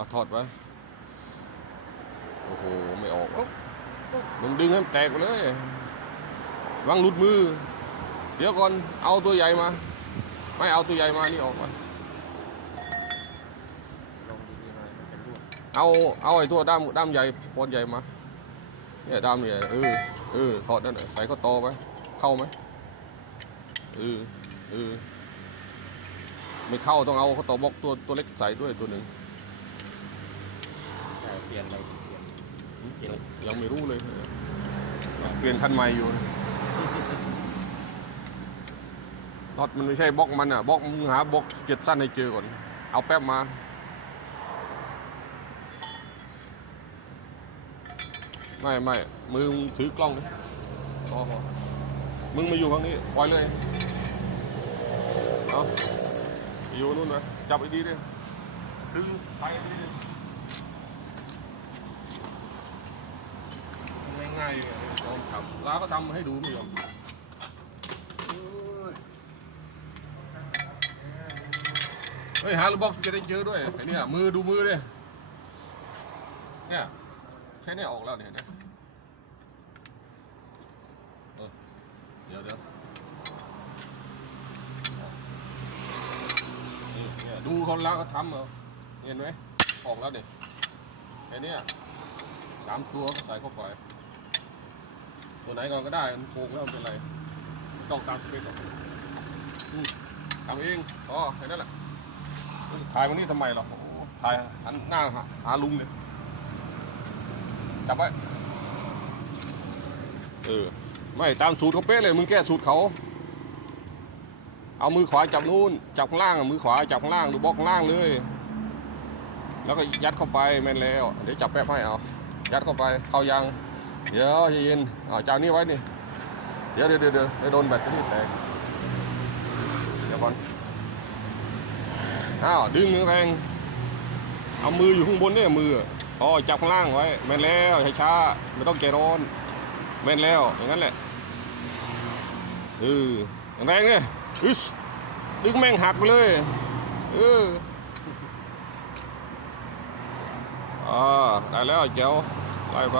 เอาถอดไปโอ้โห ไม่ออกวะมึงดึงให้มันแตกไปเลยวางหลุดมือ เดี๋ยวก่อน เอาตัวใหญ่มา ไม่เอาตัวใหญ่มา นี่ออกมาลองดีๆหน่อยมันจะรั่วเอา เอาไอ้ตัวด้ามด้ามใหญ่พอนใหญ่มา เนี่ยด้ามใหญ่ เออ เออ ถอดนั่นน่ะใส่ก็ตอไป เข้าไหมเออ เออ ไม่เข้าต้องเอาเขาต่อบล็อกตัวตัวเล็กใส่ด้วยตัวหนึ่งแต่เปลี่ยนอะไรเปลี่ยนยังไม่รู้เลย เปลี่ยนคันใหม่อยู่น็อตมันไม่ใช่บล็อกมันอะบล็อกมึงหาบล็อกเจ็ดสั้นให้เจอก่อน เอาแป๊บมาไม่ไม่มือมึงถือกล้องดิพอพอมึงมาอยู่ข้างนี้ปล่อยเลยเอาอยู่นู่นนะจับไอ้ดีดิดึงไปไอ้ดีดิง่า ยอย่างเงี้ยองทำร้านก็ทำให้ดูไม่ยอมเฮ้ยหาลูกบล็อกจะได้เจอด้วยไอ้เนี่ยมือดูมือดิเนี่ยแค่เนี้ออกแล้วเนี่ยนะเดี๋ยวเดี๋ยวดูเขาล้างเขาทำเหรอเห็นไหมออกแล้วเนี่ยไอ้เนี่ยสามตัวก็ใส่เข้าไป ตัวไหนก่อนก็ได้มันโกงแล้วเป็นไรไม่ต้องตามสเปคหรอกอืมทำเองอ๋อแค่นั้นแหละถ่ายวันนี้ทำไมหรอโอ้โหถ่ายหันหน้าหาหาลุงเลยจับไว้เออไม่ตามสูตรเขาเป๊ะเลยมึงแก้สูตรเขา เอามือขวาจับนู่นจับข้างล่างมือขวาจับข้างล่างหรือบล็อกข้างล่างเลย แล้วก็ยัดเข้าไปแม่นแล้ว เดี๋ยวจับแป๊บให้เอายัดเข้าไปเข้ายัง เดี๋ยวใจเย็นอ่าจานนี้ไว้นี่ เดี๋ยวเดี๋ยวเดี๋ยวเดี๋ยวไม่โดนแบตเตอรี่แตก เดี๋ยวก่อน อ้าว ดึงแรง เอามืออยู่ข้างบนเนี่ยมือ อ๋อ จับข้างล่างไว้ แม่นแล้วช้าๆไม่ต้องใจร้อน แม่นแล้ว อย่างนั้นแหละ เออ แรงเนี่ยอึสดึงแม่งหักไปเลย เอออ่าได้แล้วเจ้าไล่ไป